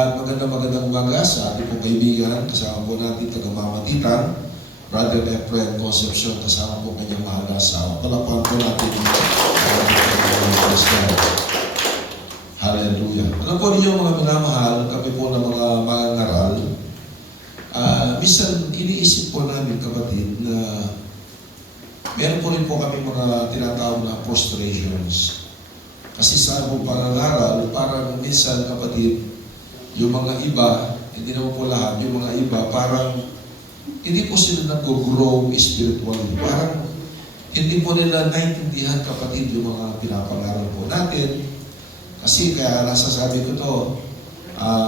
At magandang umaga sa ating pong kaibigan, kasama po natin taga-mamatitan, Brother Efren Concepcion, kasama po kanyang mahal na asawa. Palapahan po natin Hallelujah. Alam po ninyo mga minamahal, kami po ng mga mangangaral, minsan iniisip po namin kapatid na meron po rin po kami mga tinatawag na frustrations. Kasi sa among pangangaral, parang minsan kapatid, yung mga iba, hindi naman po lahat, yung mga iba, parang hindi po sila nag-grow spiritually. Parang hindi po nila naintindihan kapatid yung mga pinapangaral po natin. Kasi kaya nasasabi ko to,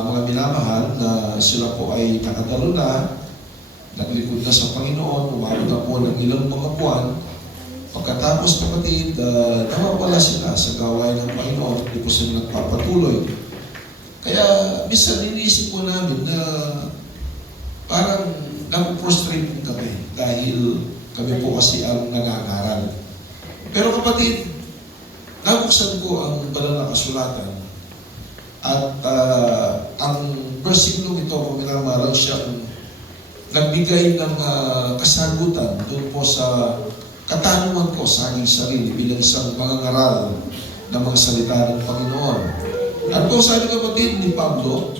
mga minamahal na sila po ay nakadalo na, naglikod na sa Panginoon, umabot na po ng ilang mga buwan. Pagkatapos kapatid, nawawala sila sa gawain ng Panginoon, hindi po sila nagpapatuloy. Kaya minsan iniisip po namin na parang napuprostrate kami dahil kami po kasi ang nangangaral. Pero kapatid, nabuksan ko ang banal na kasulatan at ang versikulo ito, kung minamaral siya, nagbigay ng kasagutan doon po sa katanungan ko sa aking sarili bilang isang mangangaral ng mga salita ng Panginoon. At kung sabi kapatid ni Pablo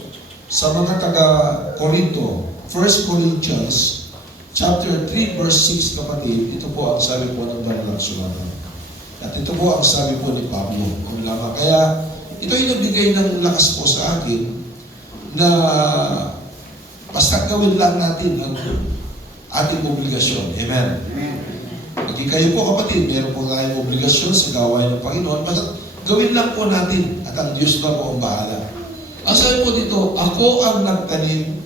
sa mga taga-Corinto, 1 Corinthians chapter 3 verse 6 kapatid, ito po ang sabi po ng banal na kasulatan. At ito po ang sabi po ni Pablo. Kaya ito ay nagbigay ng lakas po sa akin na basta gawin lang natin ang ating obligasyon. Amen. Pagki kayo po kapatid, meron po tayong obligasyon sa gawain ng Panginoon, basta gawin lang po natin at ang Diyos na po ang bahala. Ang sabi po dito, ako ang nagtanim.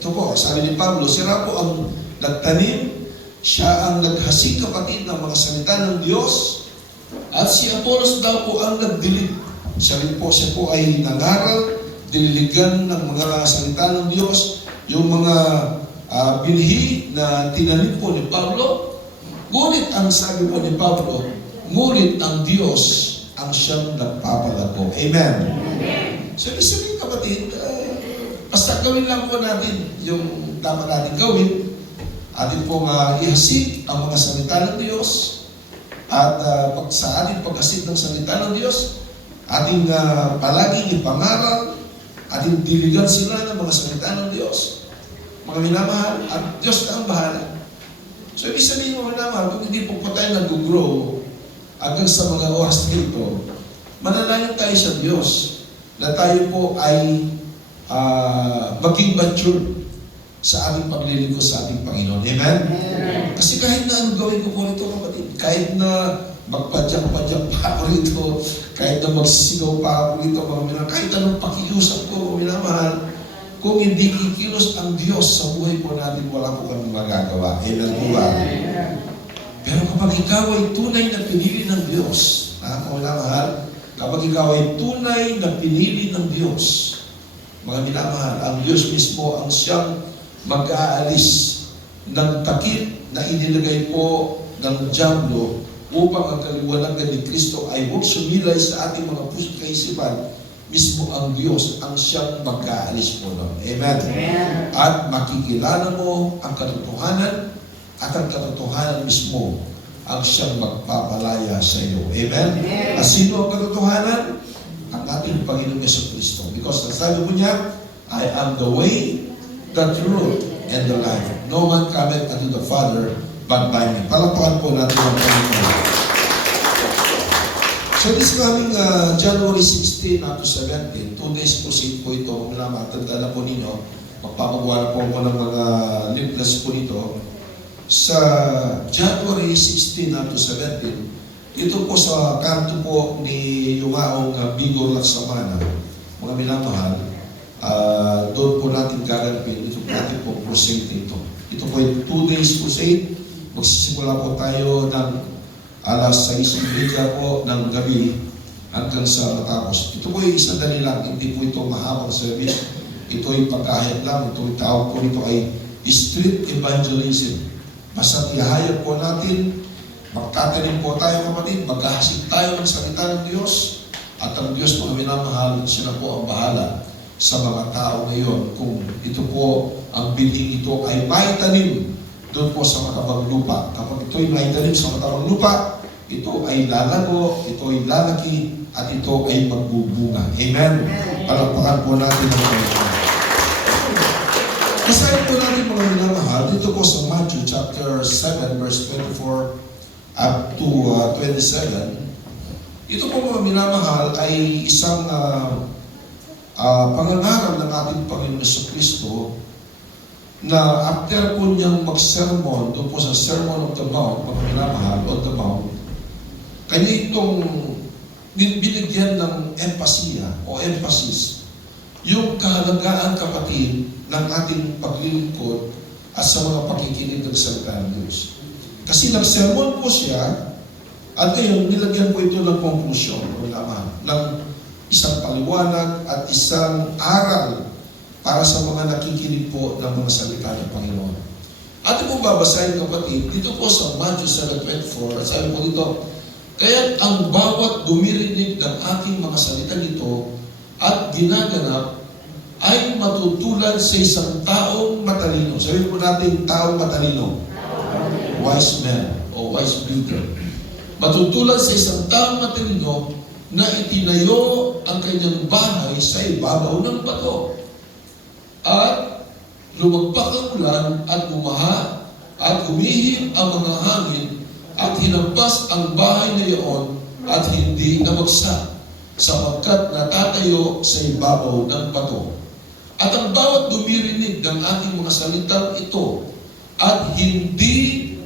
Ito po, sabi ni Pablo, siya po ang nagtanim, siya ang naghasik kapatid ng mga salita ng Diyos, at si Apollos daw po ang nagdilig. Siya po ay nangaral, dililigan ng mga salita ng Diyos, yung mga binhi na tinanim po ni Pablo. Ngunit ang sabi po ni Pablo, ngunit ang Diyos ang siyang nagpapalago. Amen. So, sabihin kapatid, basta gawin lang po natin yung dapat natin gawin. Atin pong ihasik ang mga salita ng Diyos. At sa ating paghasik ng salita ng Diyos, ating palaging ipangaral, ating diligan sila ng mga salita ng Diyos. Mga minamahal, at Diyos na ang bahala. So, ibig sabihin mga minamahal, kung hindi po tayo nag-grow hanggang sa mga oras nito, manalangin tayo sa Diyos na tayo po ay maging mature sa ating paglilingkod sa ating Panginoon. Amen? Amen? Kasi kahit na anong gawin ko po rito, kapatid, kahit na magpadyak-padyak pa ako rito, kahit na magsisigaw pa ako rito, kahit anong pakiusap ko, minamahal, kung hindi kikilos ang Diyos sa buhay po natin, wala po kami magagawa. Amen po ba? Pero kapag ikaw ay tunay na pinili ng Diyos, minamahal, kapag ikaw ay tunay na pinili ng Diyos, mga minamahal, ang Diyos mismo ang siyang mag-aalis ng takip na inilagay po ng Diablo upang ang kaliwanagan ni Kristo ay huwag sumilay sa ating mga puso't kaisipan. Mismo ang Diyos ang siyang mag-aalis po nun. Amen. Amen. At makikilala mo ang katotohanan at ang katotohanan mismo ang siyang magpapalaya sa iyo. Amen? Amen. At sino ang katotohanan? Ang ating Panginoong Jesucristo. Because sabi mo niya, I am the way, the truth, and the life. No man cometh unto the Father but by me. Palakpakan po natin ang Panginoon. So this coming January 16 up to 17, 2 days po po ito. Kung matanda na po ninyo, magpapagawa po ako ng mga leaflets po nito. Sa January 16 up to 17, ito po sa kanto po ni Yumaong Bigor Laksamana, mga minamahal, doon po natin gaganapin, ito po natin po crusade ito. Ito po yung 2 days crusade, magsisimula po tayo ng alas 6:30 po ng gabi hanggang sa matapos. Ito po yung isang dali lang, hindi po ito mahabang service, ito ay pagkahit lang, ito yung tawag po nito ay street evangelism. Basta ihayag po natin, magtatanim po tayo kapatid, maghahasik tayo ng salita ng Diyos, at ang Diyos mga minamahal, siya na po ang bahala sa mga tao ngayon kung ito po, ang binhing ito ay maitanim doon po sa matabang lupa. Kapag ito ay maitanim sa matabang lupa, ito ay lalago, ito ay lalaki, at ito ay magbubunga. Amen? Palakpakan po natin ang Panginoon. Basahin po natin mga minamahal dito po sa Matthew chapter 7 verse 24 up to 27. Ito po mga minamahal ay isang pangangaral ng ating Panginoon Jesucristo na after po niyang mag-sermon doon po sa Sermon of the Mount, mga minamahal, on the Mount, kanya itong binigyan ng empasiya o emphasis yung kahalagaan, kapatid, ng ating paglilingkod at sa mga pakikinig ng salita ng Diyos. Kasi nag-sermon po siya at ngayon nilagyan po ito ng conclusion o laman ng isang paliwanag at isang aral para sa mga nakikinig po ng mga salita ng Panginoon. Atin po babasahin, kapatid, dito po sa Matthew 7:24, at sabi po dito, kaya't ang bawat dumirinig ng aking mga salita nito at ginaganap ay matutulad sa isang taong matalino. Sabihin po natin, taong matalino. Wise man o wise builder. Matutulad sa isang taong matalino na itinayo ang kanyang bahay sa ibabaw ng bato. At lumagpak ang ulan at bumaha at umihip ang mga hangin at hinampas ang bahay na iyon at hindi nabagsak sapagkat natatayo sa ibabaw ng bato. At ang bawat dumirinig ng ating mga salitang ito at hindi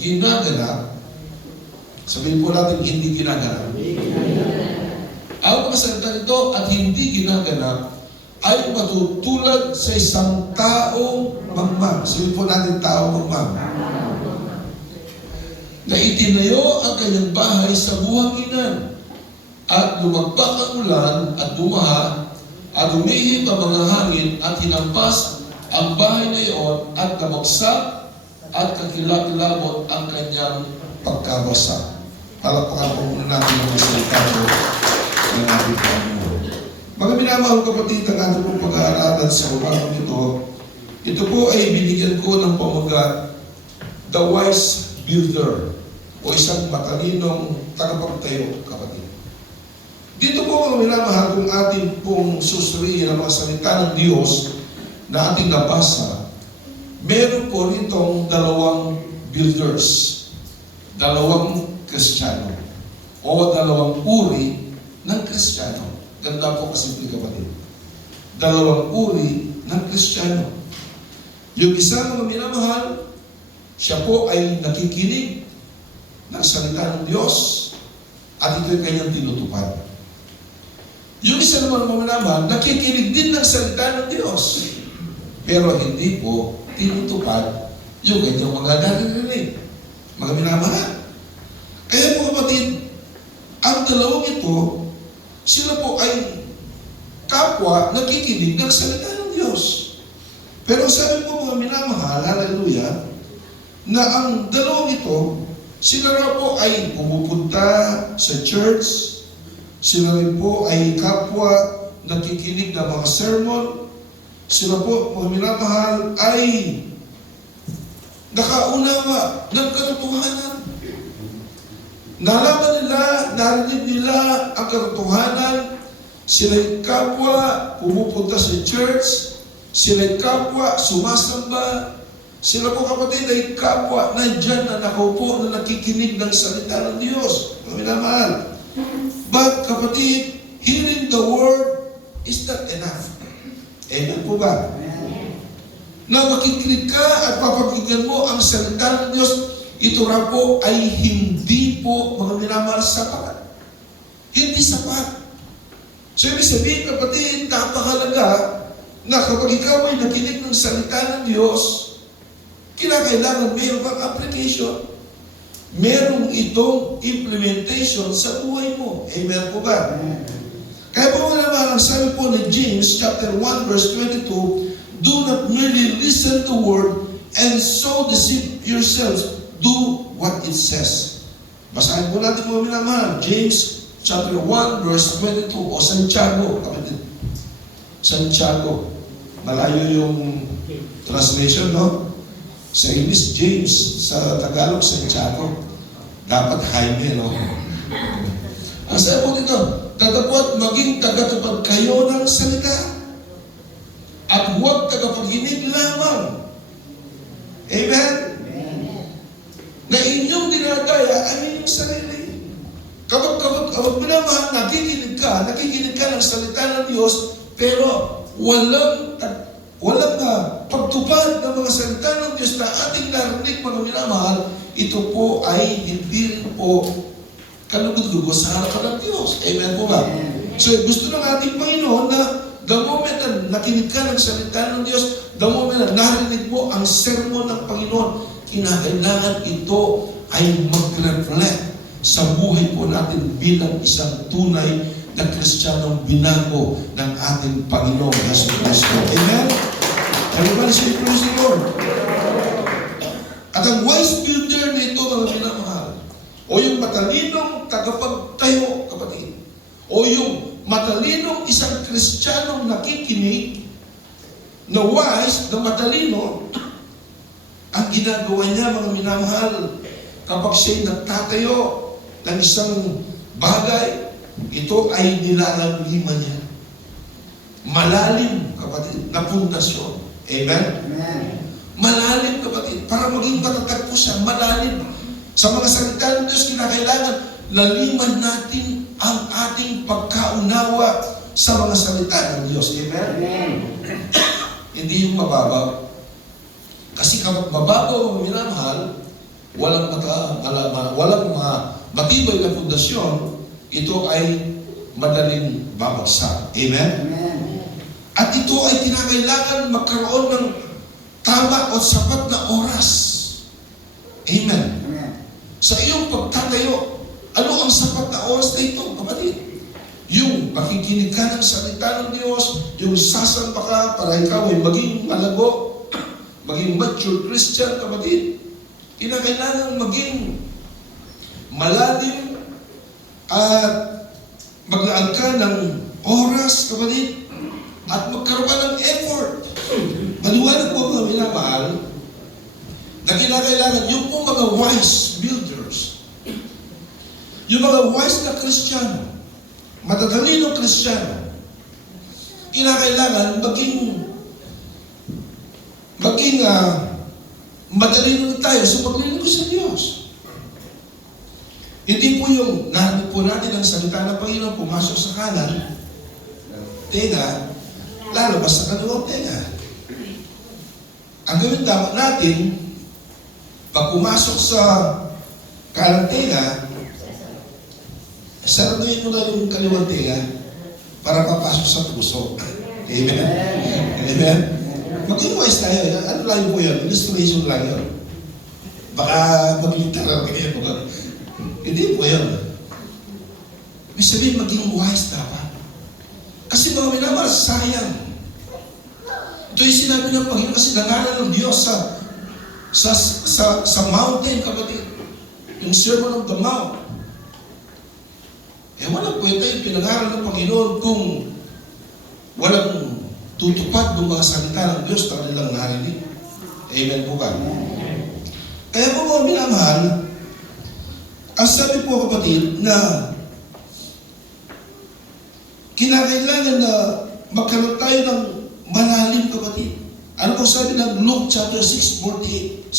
ginaganap, sabihin po natin hindi ginaganap. Ang mga salitang ito at hindi ginaganap ay matutulad sa isang taong mangmang. Sabihin po natin taong mangmang. Na itinayo ang kanyang bahay sa buhanginan at lumagpak ang ulan at bumaha at umihip ang mga hangin at hinampas ang bahay na iyon at nabagsak at kakilakilabot ang kanyang pagkabasa. Palakpakan po muna natin ang salita ng ating Panginoon. Mga minamahal kapatid, ang ating pong pag-aaralan sa umagang ito po ay binigyan ko ng pamagat, the wise builder, o isang matalinong tagapagtayo, kapatid. Dito po mga minamahal, kung ating pong susurihin ang mga salita ng Diyos na ating nabasa, meron po ritong dalawang builders, dalawang Kristiyano, o dalawang uri ng Kristiyano. Ganda po kasi ito, kapatid. Dalawang uri ng Kristiyano. Yung isa mga minamahal, siya po ay nakikinig ng salita ng Diyos at ito'y kanyang tinutupad. Yung isa naman mga minamahal, nakikinig din ng salita ng Diyos, pero hindi po tinutupad yung kanyang mga narinig. Mga minamahal. Kaya po kapatid, ang dalawang ito, sila po ay kapwa nakikinig ng salita ng Diyos. Pero sabi po mga minamahal, hallelujah, na ang dalawang ito, sila raw po ay pumupunta sa church, sila rin po ay kapwa nakikinig ng mga sermon, sila po mga minamahal ay nakaunawa ng katotohanan. Nalaman nila, narinig nila ang katotohanan, sila'y kapwa pumupunta sa church, sila'y kapwa sumasamba, sila po kapatid ay kapwa nandyan na nakaupo na nakikinig ng salita ng Diyos. Mga minamahal. But kapatid, hearing the word is not enough. Amen po ba? Na makikinig ka at papakinggan mo ang salita ng Diyos, ito ra po ay hindi po mga minamahal sapat. Hindi sapat. So ibig sabihin kapatid, napakahalaga na kapag ikaw ay nakinig ng salita ng Diyos, kinakailangan mayroon kang application. Merong itong implementation sa buhay mo. Amen po ba? Kaya po naman ang sabi po ni James chapter 1 verse 22, do not merely listen to word and so deceive yourselves. Do what it says. Basahin po natin mga minamahal. James chapter 1 verse 22 o Santiago, kapatid. Santiago. Malayo yung translation, no? Sa English, James. Sa Tagalog, Santiago. Dapat Jaime, no? Ang sabi po dito, tatapot maging tagatupad kayo ng salita. At huwag tagapaghinig lamang. Amen? Na inyong dinadaya ay inyong sarili. Kapag minamahal, nakikinig ka ng salita ng Diyos, pero walang pagtupad ng mga salita ng Diyos na ating narinig, mga minamahal, ito po ay hindi rin po kalugod-lugod sa harapan ng Diyos. Amen po ba? So gusto ng ating Panginoon na the moment na nakinig ka ng salita ng Diyos, the moment na narinig mo ang sermon ng Panginoon, kinakailangan ito ay mag-reflect sa buhay po natin bilang isang tunay na Kristiyanong binago ng ating Panginoong Jesucristo. Amen? Everybody say praise the Lord. At ang wise builder nito, mga minamahal, o yung matalinong tagapagtayo, kapatid, o yung matalinong isang Kristiyanong nakikinig, na wise, na matalino, ang ginagawa niya, mga minamahal, kapag siya'y nagtatayo ng isang bagay, ito ay nilalaliman niya. Malalim, kapatid, na pundasyon. Amen? Amen. Malalim, kapatid, para maging matatag po siya, malalim. Sa mga salita ng Diyos, kinakailangan laliman natin ang ating pagkaunawa sa mga salita ng Diyos. Amen? Amen. Hindi yung mababaw. Kasi kapag mababaw ang minamahal, walang matibay na pundasyon, ito ay madaling babagsak. Amen? Amen. At ito ay kinakailangan magkaroon ng tama o sapat na oras. Amen? Amen. Sa iyong pagtatayo, ano ang sapat na oras na ito, kapatid? Yung makikinig ka ng salita ng Diyos, yung sasamba ka para ikaw ay maging malago, maging mature Christian, kapatid. Kinakailangan maging malalim at maglaan ka ng oras, kapatid, at magkaroon ka ng effort. Maliwanag po mga minamahal na kinakailangan yung po mga wise builders, yung mga wise na Kristiyano, matatalinong Kristiyano, kinakailangan maging matalino tayo sa paglilingkod sa Diyos. Hindi po yung narinig po natin ang salita ng Panginoon pumasok sa kanan, tenga, lalabas sa kanilang tenga. Ang gawin dapat natin, pag pumasok sa kanan tenga, saraduhin mo na yung kaliwang tenga para papasok sa puso. Amen? Amen? Maging wise tayo. Ano lang po yun? Illustration lang yun. Baka mag-literal kayo. Hindi po yun. Ibig sabihin, maging wise dapat. Kasi mga minamahal, sayang. Ito yung sinabi ng Panginoon kasi nangaral ng Diyos sa mountain, kapatid. Yung Sermon on the Mount. Walang kwenta yung pinangaral ng Panginoon kung walang tutupad ng mga salita ng Diyos na kanilang narinig. Amen po ba? Kaya po mga minamahal, ang sabi po kapatid na kinakailangan na magkaroon tayo ng malalim, kapatid. Ano po sabi ng Luke chapter 6:48?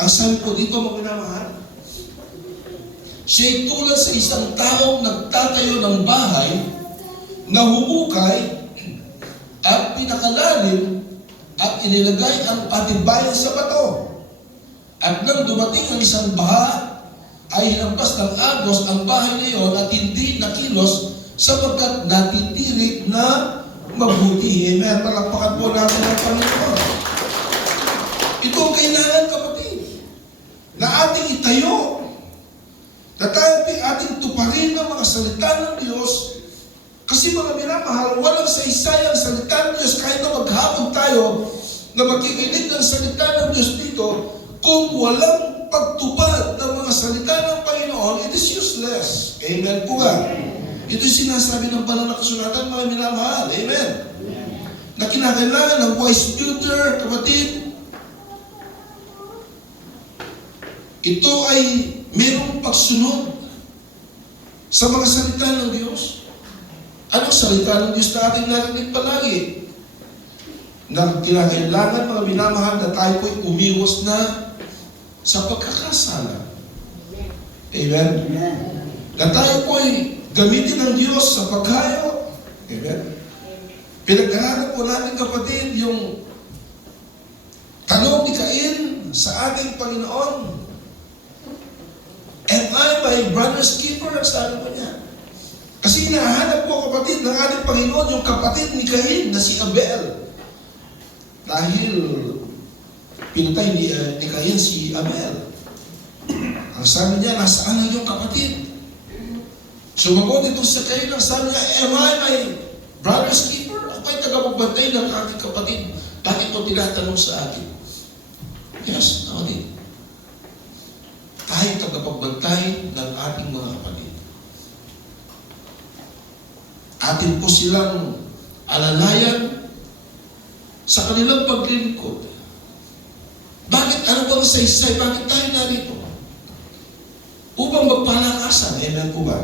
Ang sabi po dito mga minamahal, siya'y tulad sa isang taong nagtatayo ng bahay na humukay at pinakalalim at inilagay ang patibayan sa bato. At nang dumating ang isang baha, ay hinampas ng agos ang bahay na iyon at hindi nakilos sapagkat natitirik na mabuti. Amen. Palakpakan po natin ang Panginoon. Ito ang kailangan, kapatid, na ating itayo, na tayo ating tuparin ng mga salita ng Diyos. Kasi mga minamahal, walang saysayang salita ng Diyos kahit na maghapon tayo na makikinig ng salita ng Diyos dito, kung walang pagtupad ng mga salita ng Panginoon, it is useless. Amen po ba? Ito'y sinasabi ng banal na kasulatan, mga minamahal. Amen. Na kinakailangan ng wise builder, kapatid. Ito ay mayroong pagsunod sa mga salita ng Diyos. Anong salita ng Diyos na ating narinig palagi? Na kinakailangan, mga minamahal, na tayo po'y umiwas na sa pagkakasala. Amen? Na tayo po'y gamitin ng Diyos sa paghayo. Amen? Pinaghahanap po natin, kapatid, yung tanong ni Cain sa ating Panginoon. Am I my brother's keeper? Sabi po niya. Kasi hinahanap po, kapatid, ng ating Panginoon yung kapatid ni Cain na si Abel. Dahil pinatay ni Cain si Abel. Ang sabi niya, nasaan ang iyong kapatid? Sumagot ito sa Cain, ang sabi niya, am I my brother's keeper? Ako ay tagapagbantay ng aking kapatid. Bakit mo tinatanong sa akin? Yes, kapatid. Tayo tagapagbantay ng ating mga kapatid. Atin po silang alalayan sa kanilang paglilingkod. Bakit? Ano bang saysay? Bakit tayo narito? Upang magpalakasan. Amen po ba?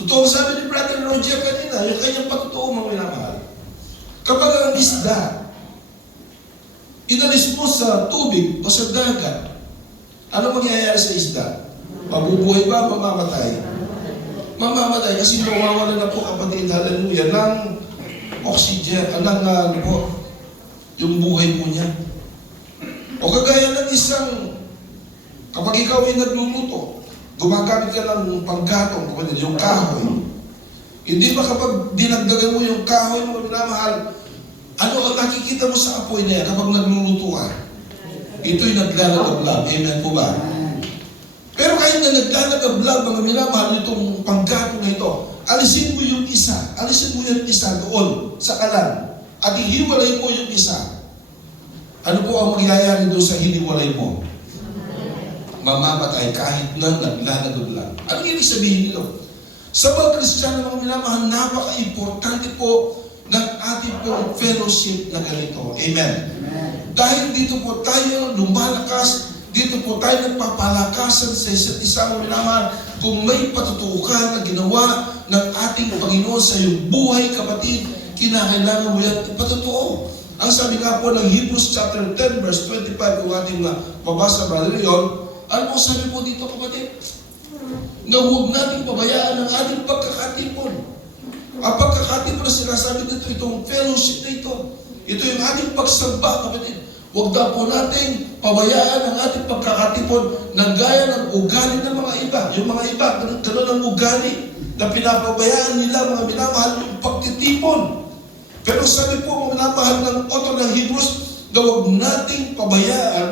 Totoo sabi ni Brother Roger kanina, yung kanyang pagtotoo, mga minamahal. Kapag ang isda, inalis mo sa tubig o sa dagat, ano mangyayari sa isda? Mabubuhay ba? Mamamatay? Mamamatay kasi mawawala na po, kapatid, hallelujah, ng oxygen, yung buhay po niya. O kagaya ng isang, kapag ikaw ay nagluluto, gumagamit ka ng panggatong, kapatid, yung kahoy. Hindi ba kapag dinagdagan mo yung kahoy mo, minamahal, ano ang nakikita mo sa apoy na yan kapag nagluluto ka? Ito'y naglalagablag. Amen po ba? Pero kahit na naglalagablag, mga minamahal, itong panggatong na ito, alisin mo yung isa. Alisin mo yung isa doon sa kalan. At ihiwalay mo yung isa. Ano po ang mangyayari doon sa hiniwalay mo? Mamamatay kahit na naglalagablag. Ano ibig sabihin nito? Sa mga Kristiyano, mga minamahal, napaka-importante po ng ating pong fellowship na ganito. Amen. Dahil dito po tayo lumalakas, dito po tayo nagpapalakasan sa isa't isa, mga minamahal, kung may patutukan na ginawa ng ating Panginoon sa iyong buhay, kapatid, kinakailangan mo yan ipatotoo. Ang sabi nga po ng Hebrews chapter 10 verse 25, kung ating mabasa, Brother Leon, ano po sabi po dito, kapatid? Na huwag natin pabayaan ang ating pagkakatipon. Ang pagkakatipon na sinasabi dito, itong fellowship na ito. Ito yung ating pagsamba, kapatid. Huwag na po natin pabayaan ang ating pagkakatipon na gaya ng ugali ng mga iba. Yung mga iba, gano'n ang ugali na pinapabayaan nila, mga minamahal, yung pagtitipon. Pero sabi po, mga minamahal ng author ng Hebrews, na huwag nating pabayaan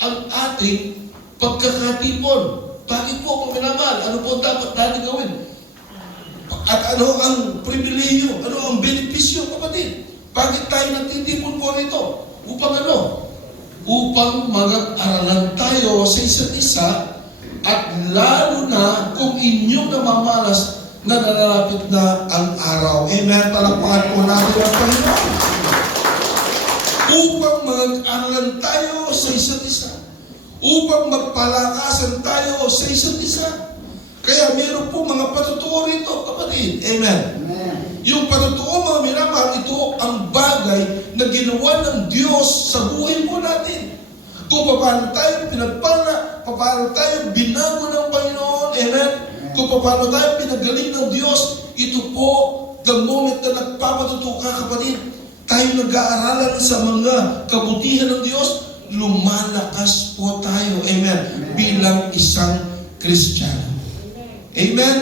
ang ating pagkakatipon. Bakit po, mga minamahal? Ano po dapat natin gawin? At ano ang pribilehiyo? Ano ang benepisyo, kapatid? Bakit tayo nagtitipon po rito? Upang ano? Upang mag-aralan tayo sa isa't isa at lalo na kung inyong namamalas na nalalapit na ang araw. Amen. Palakpakan po natin ang Panginoon. Upang mag-aralan tayo sa isa't isa. Upang magpalakasan tayo sa isa't isa. Kaya meron po mga patutuo rito, kapatid. Amen. Yung patutuo, mga minamahal, ito ang bagay na ginawa ng Diyos sa buhay po natin. Kung paano tayo pinagpala, paano tayo binago ng Panginoon. Amen. Kung paano tayo pinagaling ng Diyos, ito po, the moment na nagpapatutuo ka, kapatid, tayo nag-aaralan sa mga kabutihan ng Diyos, lumalakas po tayo. Amen. Bilang isang Kristiyano. Amen?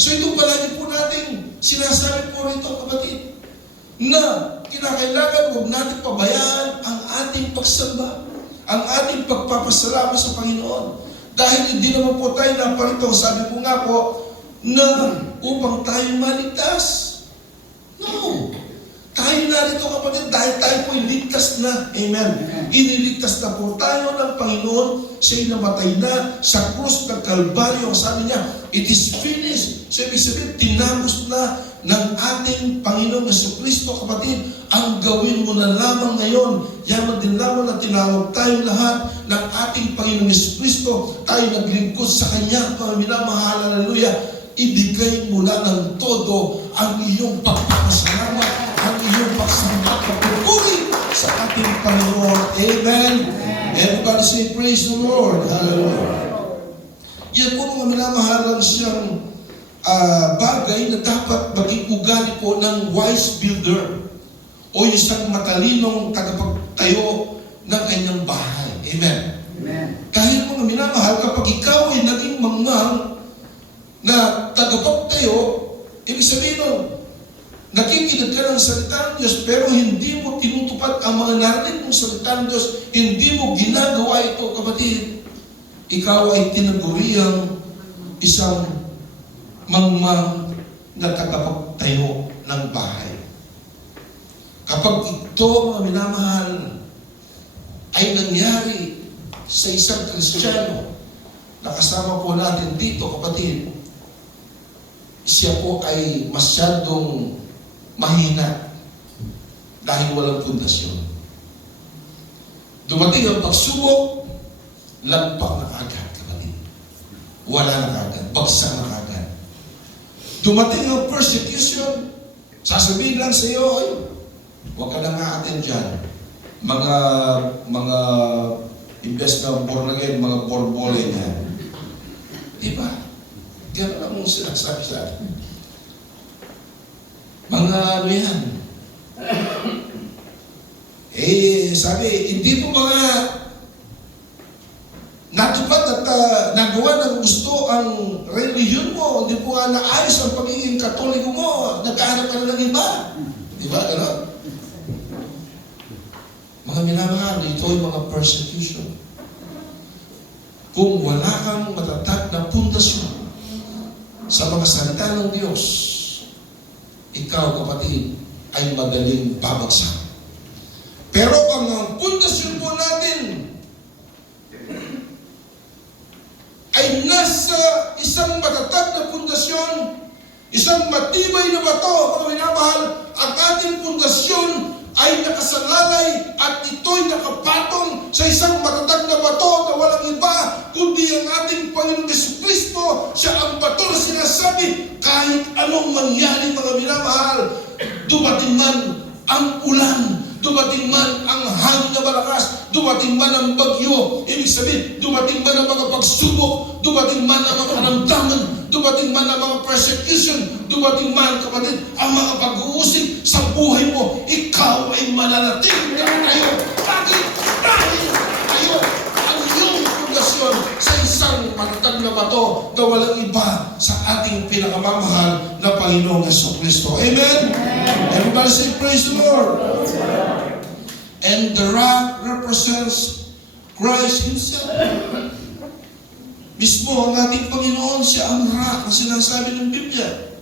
So ito palagi po natin sinasabi po rito, kapatid, na kinakailangan huwag natin pabayaan ang ating pagsamba, ang ating pagpapasalamat sa Panginoon. Dahil hindi naman po tayo naparito, sabi po nga po, na upang tayo maligtas. No. Tayo narito, kapatid, dahil tayo po iligtas iniligtas na. Amen. Iniligtas na po tayo ng Panginoon. Siya'y namatay na sa krus ng Kalbaryo. Ang sabi niya, it is finished. So, ibig sabihin, tinapos na ng ating Panginoong Jesucristo, kapatid. Ang gawin mo na lamang ngayon, yaman din lamang na tinawag tayong lahat ng ating Panginoong Jesucristo. Tayo naglingkod sa Kanya, mga minamahal, hallelujah. Ibigay mo na ng todo ang iyong pagpapasalamat, ang iyong pagsamba at pagpupuri sa ating Panginoon. Amen. Everybody say, praise the Lord. Hallelujah. Yan po mga minamahalang siyang bagay na dapat maging ugali po ng wise builder o isang matalinong tagapagtayo ng kanyang bahay. Amen. Amen. Kahit mga minamahal, kapag ikaw ay naging mangmang na tagapagtayo, ibig sabihin nun, nakikinig ka ng salita ng Diyos, pero hindi mo tinutupad ang mga narinig mong salita ng Diyos, hindi mo ginagawa ito, kapatid, ikaw ay tinaguriang isang mangmang na tagapagtayo ng bahay. Kapag ito, mga minamahal, ay nangyari sa isang Kristiyano, na kasama po natin dito, kapatid, siya po ay masyadong mahina dahil walang pundasyon. Dumating ang pagsubok, lagpak na agad, kapatid. Wala na agad, bagsak na agad. Dumating ang persecution, sasabihin lang sa iyo, ay, huwag ka na nga-attend dyan. Mga imbes na born again, mga borbole na. Diba? Gano'n ang mong sinasabi sa akin. Mga ano yan. Sabi, hindi po mga natupad at nagawa ng gusto ang religion mo, hindi po nga naayos ang pagiging katoliko mo, nagkahanap ka na ng iba. Diba? Gano'n? Mga minamahal, ito ay mga persecution. Kung wala kang matatag na pundasyon sa mga salita ng Diyos, ikaw, kapatid, ay madaling babagsak. Pero ang pundasyon po natin ay nasa isang matatag na pundasyon, isang matibay na bato, mga minamahal, ang ating pundasyon ay nakasalalay at ito'y nakapatong sa isang matatag na bato na walang iba kundi ang ating Panginoong Jesucristo. Siya ang bato na sinasabi kahit anong mangyari, mga minamahal, dumating man ang ulan, dumating man ang hangin na malakas, dumating man ang bagyo, ibig sabihin, dumating man ang mga pagsubok, dumating man ang mga karamdaman, dumating man ang mga persecution, dumating man, kapatid, ang mga pag-uusig sa buhay mo, ikaw ay mananatili ka tayo. Bakit? Dahil tayo ang iyong pundasyon sa isang matatag na bato na walang iba sa ating pinakamamahal na Panginoong Jesucristo. Amen? Everybody say, praise the Lord. And the rock represents Christ Himself. Mismo ang ating Panginoon, siya ang rock na sinasabi ng Biblia.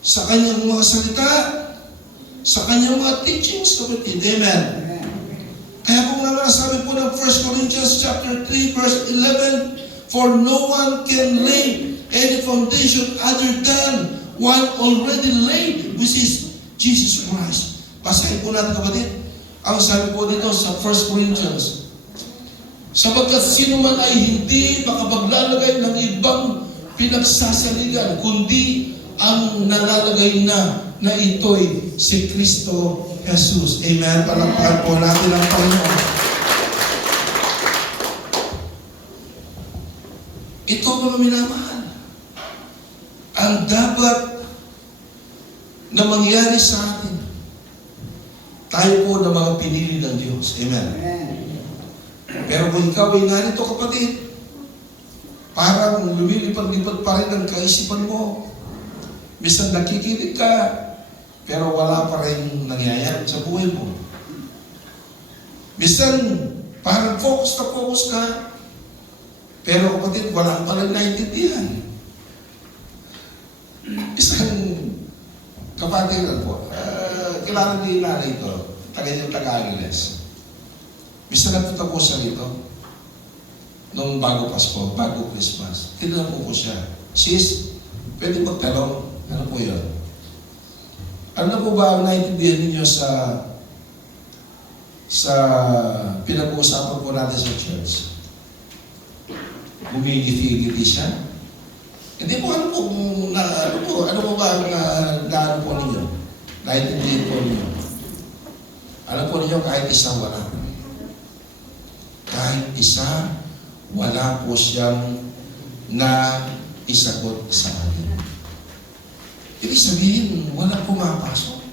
Sa kanyang mga salita, sa kanyang mga teachings, kapatid. Amen. Kaya kung sabi po ng 1 Corinthians chapter 3, verse 11, for no one can lay any foundation other than one already laid, which is Jesus Christ. Basahin po natin, kapatid. Ang sabi po dito sa 1 Corinthians, sapagkat sino man ay hindi makapaglalagay ng ibang pinagsasaligan, kundi ang nalalagay na ito'y si Kristo Jesus. Amen. Palakpakan po natin ang Panginoon. Ito, mga minamahal, ang dapat na mangyari sa atin. Tayo po ng mga pinili ng Diyos. Amen. Pero kung ikaw ay narito, kapatid, parang lumilipad-lipad pa rin ang kaisipan mo. Minsan nakikinig ka, pero wala pa rin nangyayari sa buhay mo. Minsan, parang focus ka, pero kapatid, wala pa rin naintindihan. Isang kapatid po, kilala ni nanay ito, yung taga-Angeles. Misa nagpunta ko siya rito. Nung bago Pasko, bago Christmas. Tinanong ko siya, Sis, pwede magtanong? Ano po yun? Ano na po ba ang naiintindihan ninyo sa pinag-uusapan po natin sa church? Bumigiti-giti siya? Hindi po, ano po ba ang gaano po ninyo? Naiintindihan po ninyo? Alam po ninyo, kahit isa wala. Kahit isa, wala po siyang na isagot sa akin. Ibig sabihin, walang pumapasok.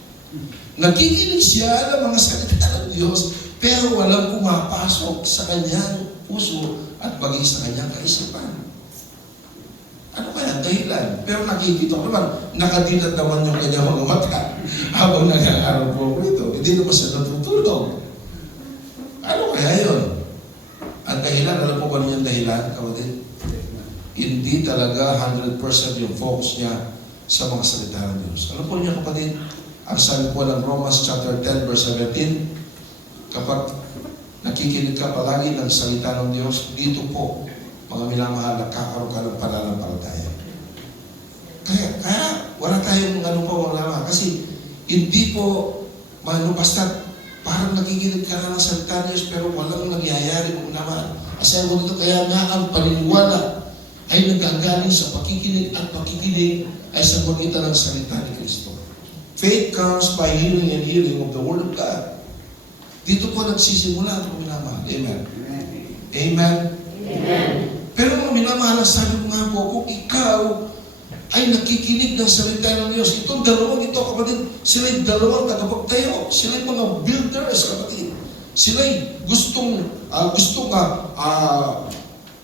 Nakikinig siya ng mga salita ng Diyos, pero walang pumapasok sa kanyang puso at bagay sa kanyang kaisipan. Ano kaya? Dahilan. Pero nakikita ko naman, nakadilat naman yung kanyang mga mata habang nag-aaral po ako ito. Hindi naman siya natutulog. Ano kaya yun? Ang dahilan, alam po ba niyo yung dahilan, kapatid? Hindi talaga 100% yung focus niya sa mga salita ng Diyos. Alam po niyo, kapatid, ang sabi po ng Romans chapter 10 verse 17, kapag nakikinig ka palagi ng salita ng Diyos, dito po, mga minamahal, nakakaroon ka ng pananampalataya. Kaya wala tayong wala. Kasi hindi po, basta parang nakikinig ka na ng salita ng Diyos, pero walang nangyayari mga minamahal. Kasi ako dito, kaya nga ang paniniwala ay nagagaling sa pakikinig at pakikinig ay sa magitan ng salita ni Kristo. Faith comes by hearing and hearing of the Word of God. Dito po nagsisimula ang mga minamahal. Amen. Amen. Amen. Pero mga minamahal, sabi ko nga po, kung ikaw ay nakikinig ng salita ng Diyos, itong dalawang ito, kapatid, sila'y dalawang tagapagtayo. Sila'y mga builders, kapatid. Sila'y gustong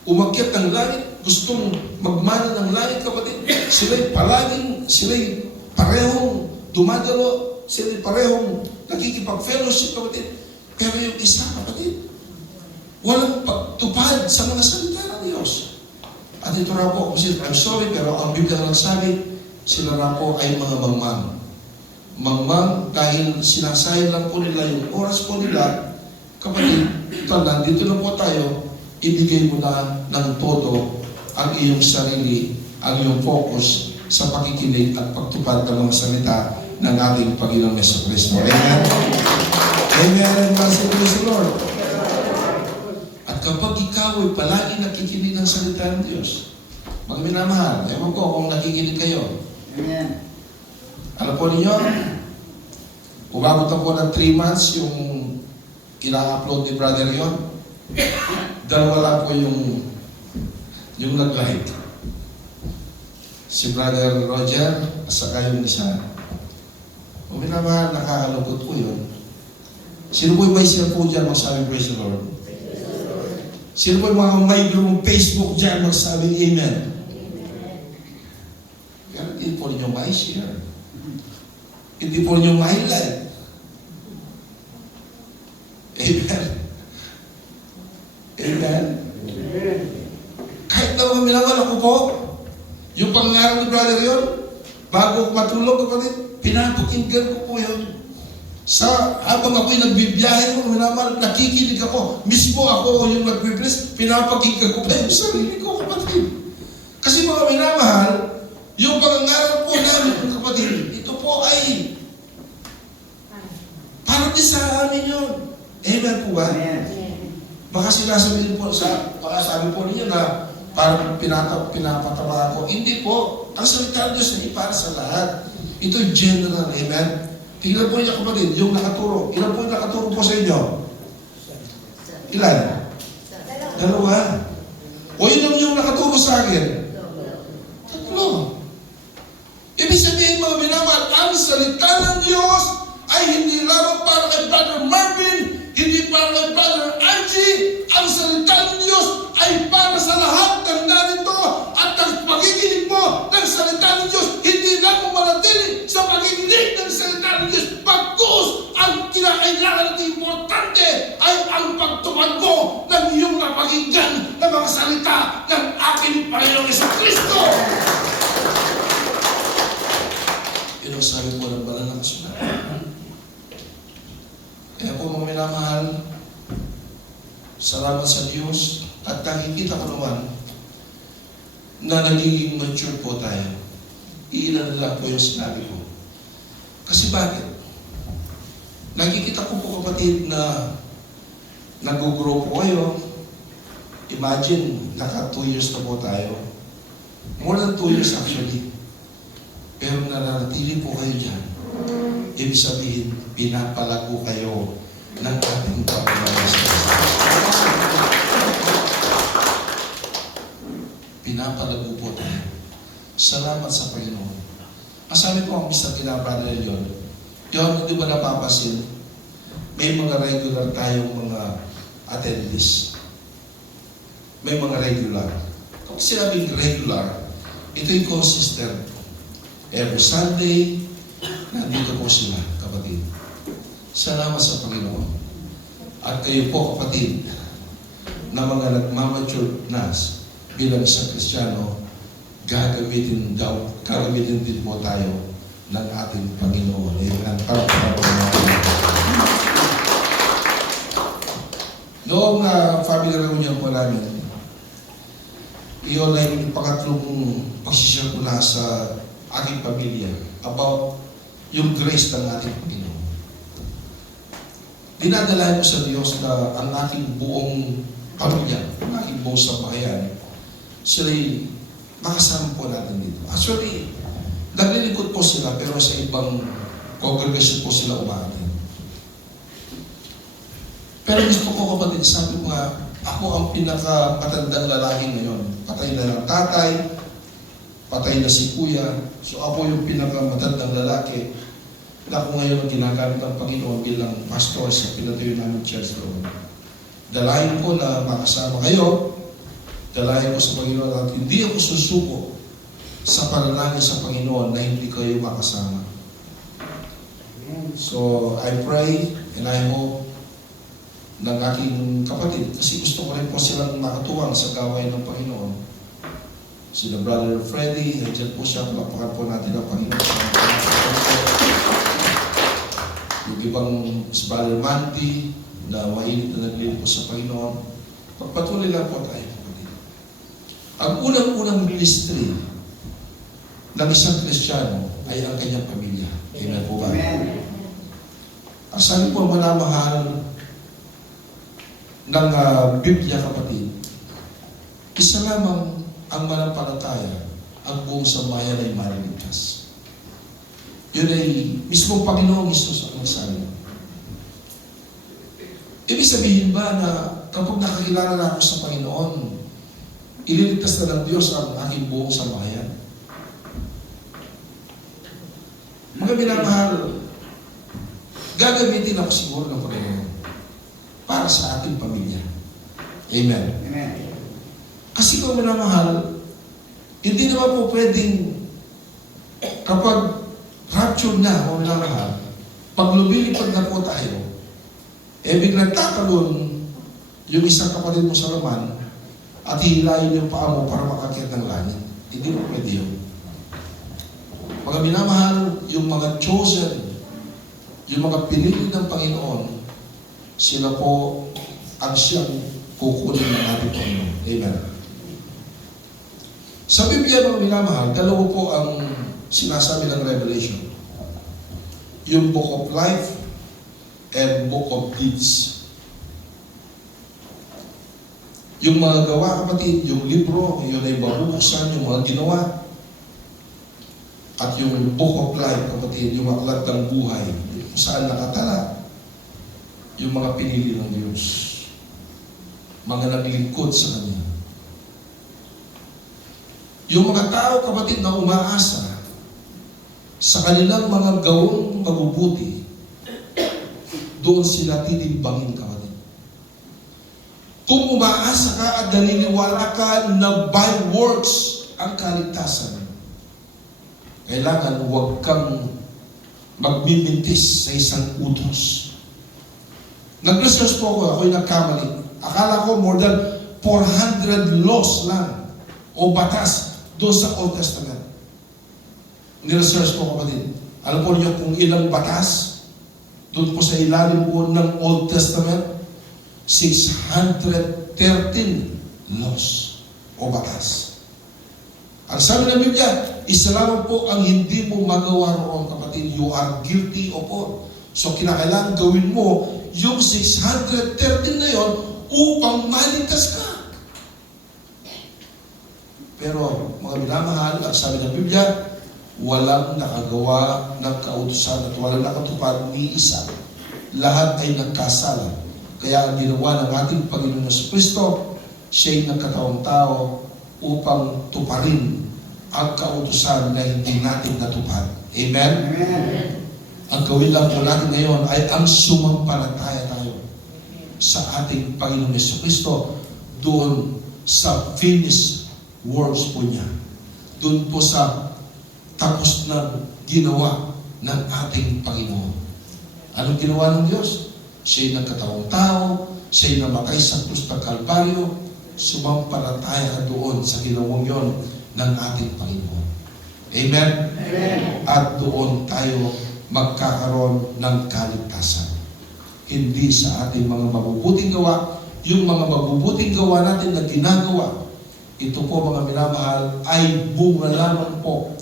umakyat ng langit, gustong magmana ng langit, kapatid. Sila'y parehong dumadalo, sila'y parehong nakikipag-fellowship, kapatid. Pero yung isa, kapatid, walang pagtupad sa mga salita ng Diyos. At ito raw po, I'm sorry, pero ang Biblia lang sabi, sila raw po ay mga mangmang. Mangmang dahil sinasayang lang po nila yung oras po nila. Kapatid, nandito na po tayo, ibigay mo na ng todo ang iyong sarili, ang iyong focus sa pakikinig at pagtupad ng mga salita ng ating Panginoong Jesucristo. Amen? Amen. Praise the Lord. At kapag ikaw ay palagi nakikinig ng salita ng Diyos, mga minamahal, ewan ko kung nakikinig kayo. Amen. Alam po ninyo, umabot na po ng 3 months yung ina-upload ni Brother yon. Dalawa lang po yung nag-live. Si Brother Roger, at saka yung isa. O minamahal, nakakalungkot po yun. Sino po yung may cellphone dyan magsabi, praise the Lord? Sino po yung mga may grupong Facebook dyan magsabi, Amen? Pero hindi po ninyo ma-share. Hindi po ninyo ma-highlight. Amen? Amen? Kahit na mga minamahal ako po, yung pangarap ni Brother yon, bago matulog kapatid, pinapakinggan ko po yun. Habang ako'y nagbibiyahe mo, minamahal, nakikinig ako. Mismo ako yung nagbibless, pinapakinggan ko pa yung sarili ko, kapatid. Kasi mga minamahal, yung pangarap po namin, kapatid, ito po ay parang din sa amin yun. Amen po ba? Baka sinasabihin po, baka sabi po niyo na parang pinapatawa ako. Hindi po. Ang salita ng Diyos ay para sa lahat. Ito general. Amen? Tingnan po niya kapatid, yung nakaturo. Ilan po yung nakaturo po sa inyo? Ilan? Dalawa. O yun yung nakaturo sa akin? Tatlo. Ibig sabihin mga minamahal, ang salita ng Diyos ay hindi lamang para kay Brother Marvin, hindi para kay Brother Angie. Ang salita ng Diyos ay para sa lahat ng narito. At ang pakikinig mo ng salita ng Diyos, hindi lang mo manatili sa pakikinig ng salita ng Diyos. Pagkus, ang kinakailangan at importante ay ang pagtupad mo ng iyong napakinggan ng mga salita ng aking Panginoong Jesucristo. Yun ang sabi po ng banal na kasulatan. po minamahal, salamat sa Diyos at nakikita ko naman na nagiging mature po tayo. Iilan lang po yung sinabi ko. Kasi bakit? Nakikita ko po kapatid na nag-grow po kayo. Imagine, naka 2 years na po tayo. More than 2 years actually. Pero nananatili po kayo dyan. Ibig sabihin, pinapalago kayo ng ating Panginoon. Pinapalago po tayo. Salamat sa Panginoon. Masabi ko ang Mr. Kinabrada yun. Yun, hindi ba napapasin? May mga regular tayong mga attendees. May mga regular. Kung sinabing regular, ito'y consistent. Every Sunday, nandito po sila, kapatid. Salamat sa Panginoon. At kayo po, kapatid, na mga nagmamature na bilang isang Kristiyano, gagamitin din po tayo ng ating Panginoon. Amen. Noong family reunion po namin, iyon ay pangatlong pagsishare ko na sa aking pamilya about yung grace ng ating Panginoon. Dinadalayan ko sa Diyos na ang aking buong pamilya, ang aking buong sambahayan, sila'y makasama po natin dito. Actually, naglilingkod po sila pero sa ibang congregation po sila umaatin. Pero gusto ko kapatid, sabi ko nga, ako ang pinakamatandang lalaki ngayon. Patay na ng tatay, patay na si kuya. So ako yung pinakamatandang lalaki na ako ngayon ang ginagamit ng Panginoon bilang pastor sa pinatuyo namin church room. Dalayan ko na makasama kayo. Dalayan ko sa Panginoon at hindi ako susuko sa panalangin sa Panginoon na hindi kayo makasama. So, I pray and I hope ng aking kapatid, kasi gusto ko rin po silang makatuwang sa gawain ng Panginoon. Sila Brother Freddy, nandiyan po siya, palapakan po natin ang Panginoon. Yung ibang si Brother Mandy, na mainit na naglilin po sa Panginoon. Pagpatuloy lang po tayo. Ang unang-unang ministry ng isang Kristiyano ay ang kanyang pamilya. Amen po ba? Amen. Ang sabi po manamahal ng Biblia, kapatid, isa lamang ang manampalataya, ang buong sambahayan ay maliligtas. Yun ay mismong Panginoong Hesus ang nagsabi. Ibig sabihin ba na kapag nakakilala na ako sa Panginoon, ililigtas na ng Diyos ang aking buong sambahayan? Mga minamahal, gagamitin ako siguro ng Panginoon para sa ating pamilya. Amen. Amen. Kasi kung minamahal, hindi naman po pwedeng kapag rapture na o minamahal, pag lumilipad na po tayo, biglang tatalon yung isang kapatid mo sa laman at hihilayin yung paa mo para makakyat ng langit. Hindi mo pwede yun. Mga minamahal, yung mga chosen, yung mga pinili ng Panginoon, sila po ang siyang kukunin ng ating Panginoon. Amen. Sa Biblia, mga minamahal, dalawa po ang sinasabi ng Revelation. Yung Book of Life and Book of Deeds. Yung mga gawa, kapatid, yung libro, yun ay mabubuksan, yung mga ginawa. At yung Book of Life, kapatid, yung aklat ng buhay, kung saan nakatala, yung mga pinili ng Diyos. Mga naglingkod sa Kanya. Yung mga tao, kapatid, na umaasa sa kanilang mga gawang mabubuti, doon sila titimbangin, kapatid. Kung umaasa ka at naniniwala ka na by works ang kaligtasan, kailangan huwag kang magmimintis sa isang utos. Nag-research po ako, ako'y nagkamali. Akala ko more than 400 laws lang o batas doon sa Old Testament. Ni-research po, kapatid. Alam po niyo kung ilang batas Doon po sa ilalim po ng Old Testament, 613 laws o batas. Ang sabi ng Biblia, isa lamang po ang hindi mo magawa roon, kapatid. You are guilty of all. So kinakailangan gawin mo yung 613 na yon upang maligtas ka. Pero mga minamahal, ang sabi ng Biblia, walang nakagawa ng kautusan at walang nakatupad ni isa. Lahat ay nagkasala. Kaya ang ginawa ng ating Panginoon Jesucristo, siya'y nagkataong tao upang tuparin ang kautusan na hindi natin natupad. Amen? Amen. Ang gawin lang po natin ngayon ay ang sumampalataya tayo sa ating Panginoon Jesucristo doon sa finished works po niya. Doon po sa tapos na ginawa ng ating Panginoon. Anong ginawa ng Diyos? Siya'y nagkataong tao, siya'y namatay sa krus ng Kalbaryo, sumampalataya ka doon sa ginawang yon ng ating Panginoon. Amen? Amen. At doon tayo magkakaroon ng kaligtasan. Hindi sa ating mga mabubuting gawa, yung mga mabubuting gawa natin na ginagawa, ito po mga minamahal, ay bunga lamang po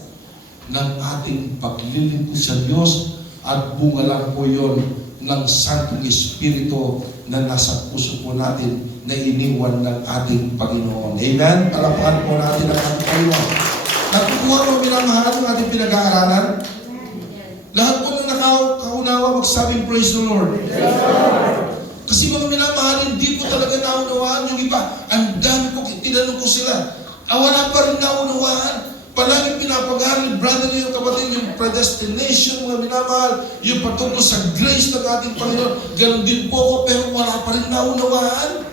ng ating paglilingkod sa Diyos at bunga lang po yon ng Santong Espiritu na nasa puso po natin na iniwan ng ating Panginoon. Amen? Palakpakan po natin ang ating Panginoon. Nakukuha mo minamahal ang ating pinag-aaralan? Lahat po na nakaunawa magsabing praise the Lord. Kasi mga minamahal, hindi po talaga naunawaan yung iba. Ang dami po, tinanong ko sila. Wala pa rin naunawaan. Palagi pinapag-aaral, brother yung kapatid, yung predestination, mga minamahal, yung patungkol sa grace ng ating Panginoon. Ganon din po ako, pero wala pa rin naunawaan.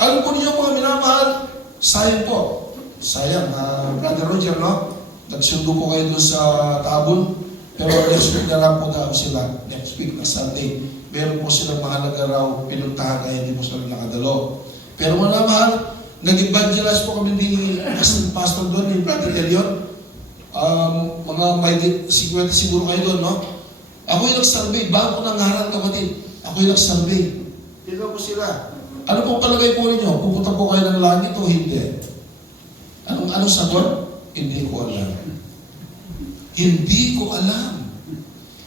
Alam po niyo mga minamahal, sayang po. Sayang, Brother Roger, no? Nagsundo po kayo doon sa Tabon. Pero next week na lang po daw sila. Next week na Sunday. Meron po silang mahalaga raw pinuntahan kaya hindi po sila nakadalo. Pero mga minamahal, nag-evangelize po kami ni Pastor doon, ni Brother Elion. Mga may 50 siguro kayo doon, no? Ako yung nag-survey. Bago ko nangaral, kapatid. Ako yung nag-survey. Tignan ko sila. Ano pong palagay po ninyo? Pupunta po kayo ng langit o hindi? Anong sagot? Hindi ko alam. Hindi ko alam.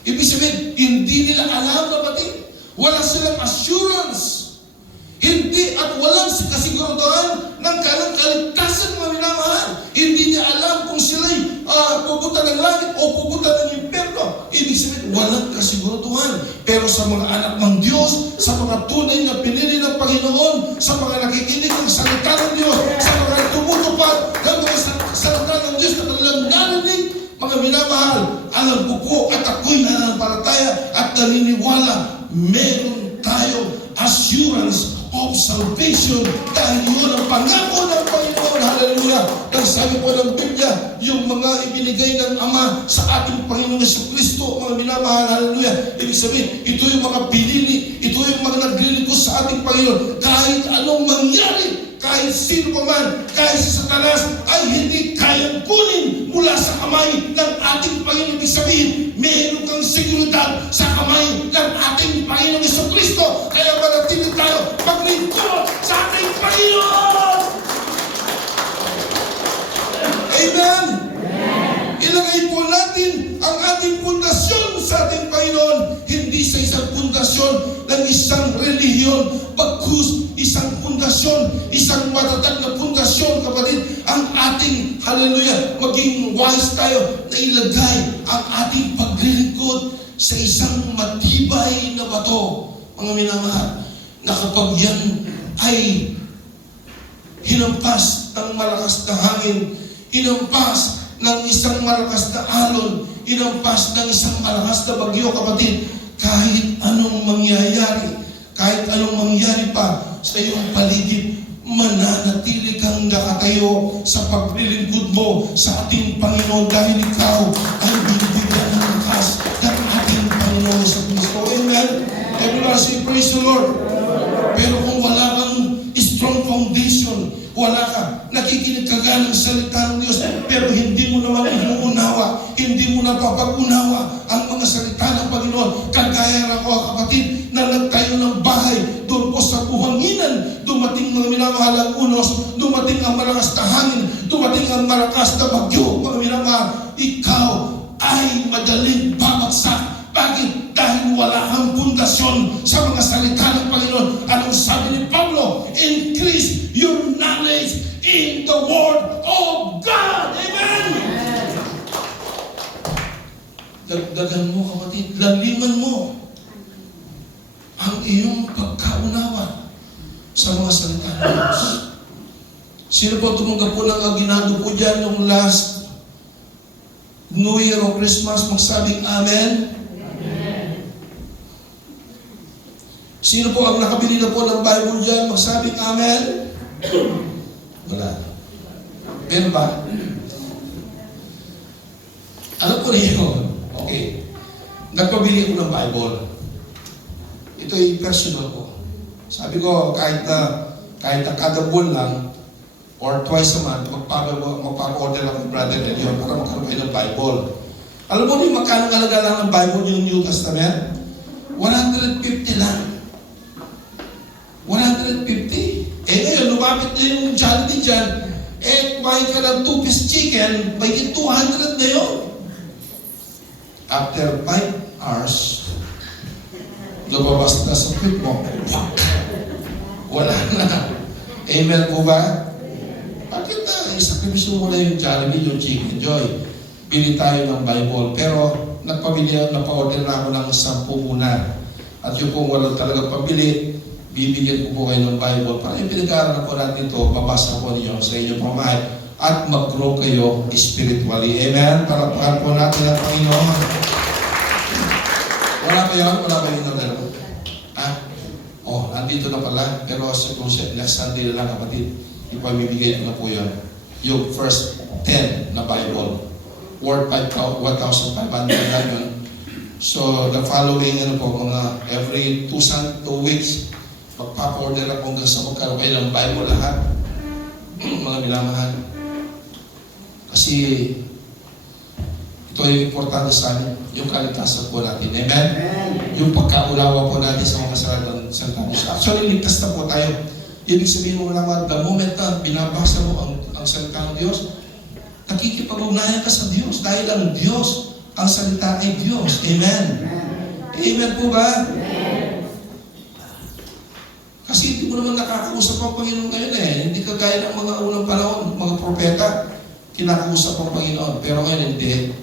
Ibig sabihin, hindi nila alam, kapatid. Wala silang assurance. Hindi at walang kasiguraduhan ng kaligtasan, mga minamahal. Hindi niya alam kung sila'y pupunta ng langit o pupunta ng impyerno. Ibig sabihin, walang kasiguraduhan. Pero sa mga anak ng Diyos, sa mga tunay na pinili ng Panginoon, sa mga nakikinig ng salita ng Diyos, sa mga tumutupad ng mga salita ng Diyos na kanilang narinig, mga minamahal, alam ko po at ako'y nananampalataya at naniniwala, meron tayo assurance of salvation dahil yun ang pangako ng Panginoon. Hallelujah! Dahil sabi po ng Biblia, yung mga ibinigay ng Ama sa ating Panginoong Jesucristo, mga minamahal, hallelujah! Ibig sabihin, ito yung mga pinili, ito yung mga naglilingkod sa ating Panginoon. Kahit anong mangyari, kahit sino pa man, kahit si Satanas, ay hindi kayang kunin mula sa kamay ng ating Panginoon. Ibig sabihin, meron kang seguridad sa kamay ng ating Panginoong Jesucristo. Kaya manatili tayo maglingkod sa ating Panginoon. Amen? Ilagay po natin ang ating pundasyon sa ating Panginoon, hindi sa isang pundasyon ng isang relihiyon, bagkus isang pundasyon, isang matatag na pundasyon, kapatid, ang ating, hallelujah, maging wise tayo na ilagay ang ating paglilingkod sa isang matibay na bato, mga minamahal, na kapag yan ay hinampas ng malakas na hangin, hinampas ng isang malakas na alon, hinampas ng isang malakas na bagyo, kapatid, kahit anong mangyayari, kahit anong mangyari pa sa iyong paligid, mananatili kang nakatayo sa paglilingkod mo sa ating Panginoon dahil ikaw ay binibigyan ng lakas ng ating Panginoon sa Kristo. Amen? Everybody say, praise the Lord. Pero kung wala kang strong foundation, wala ka, nakikinig ka ng salita ng Diyos, pero hindi mo naman inuunawa, hindi mo napapag-unawa ang mga salita ng Panginoon, kagaya ng ako, Dagdagan mo, kapatid. Laliman mo ang iyong pagkaunawa sa mga salita ng Diyos. Sino po tumanggap po ng aginado po dyan nung last New Year o Christmas, magsabing Amen? Sino po ang nakabili na po ng Bible dyan, magsabing Amen? Wala. Pero ba? Ano po niyo? Okay. Nagpabili ko ng Bible. Ito ay personal ko. Sabi ko, kahit na kada buwan lang, or twice a month, magpapa-order ako ng Brother Elion para magkaroon kayo ng Bible. Alam mo niyo, magkano alaga lang ng Bible yung New Testament? 150 lang. 150. Eh ngayon, lumapit na yung Jollibee dyan, eh kumain ka ng 2-piece chicken, may 200 na yun. After 5 hours, lumabas na sa quick mo, wala na. Amen po ba? Bakit na? Isakripiso mo na yung Jollibee, yung Chicken Joy. Bili tayo ng Bible. Pero nagpa-order na ako ng 10 muna. At yung kung walang talaga pabili, bibigyan ko po kayo ng Bible. Para yung pinag-aaral po natin ito, mabasa po ninyo sa inyong pamahay at mag-grow kayo spiritually. Amen? Para po natin ang Panginoon. Wala ba yun? Wala ba yun? Oh, nandito na pala. Pero kung last Sunday na lang, kapatid, ipamibigay ko na po yun. Yung first 10 na Bible. Worth 1,500 na yun. So, the following, mga every 2 weeks, magpapa-order ako hanggang sa magkaroon kayo ng Bible lahat. Mga minamahal. Kasi, ito yung importante sa amin, yung kaligtasan po natin. Amen? Yung pagkaulawa po natin sa mga kasalanan sa Diyos. Actually, ligtas na po tayo. Ibig sabihin mo naman, the moment na binabasa mo ang salita ng Diyos, nakikipag-ugnayan ka sa Diyos dahil ang Diyos, ang salita ay Diyos. Amen? Amen po ba? Kasi hindi mo naman nakakausap ang Panginoon ngayon eh. Hindi ka gaya ng mga unang panahon, mga propeta, kinakausap ang Panginoon. Pero ngayon hindi.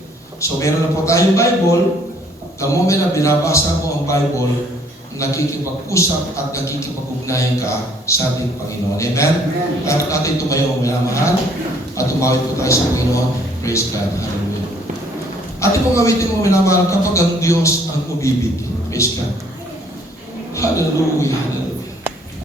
So meron na po tayong Bible. The moment na binabasa mo ang Bible, nakikipag-usap at nakikipag-ugnayan ka sa ating Panginoon. Amen? Dapat natin tumayo ang minamahal at tumawid po tayo sa Panginoon. Praise God. Hallelujah. Ating pong gawitin mo minamahal kapag ang Diyos ang umibig. Praise God. Hallelujah. Hallelujah.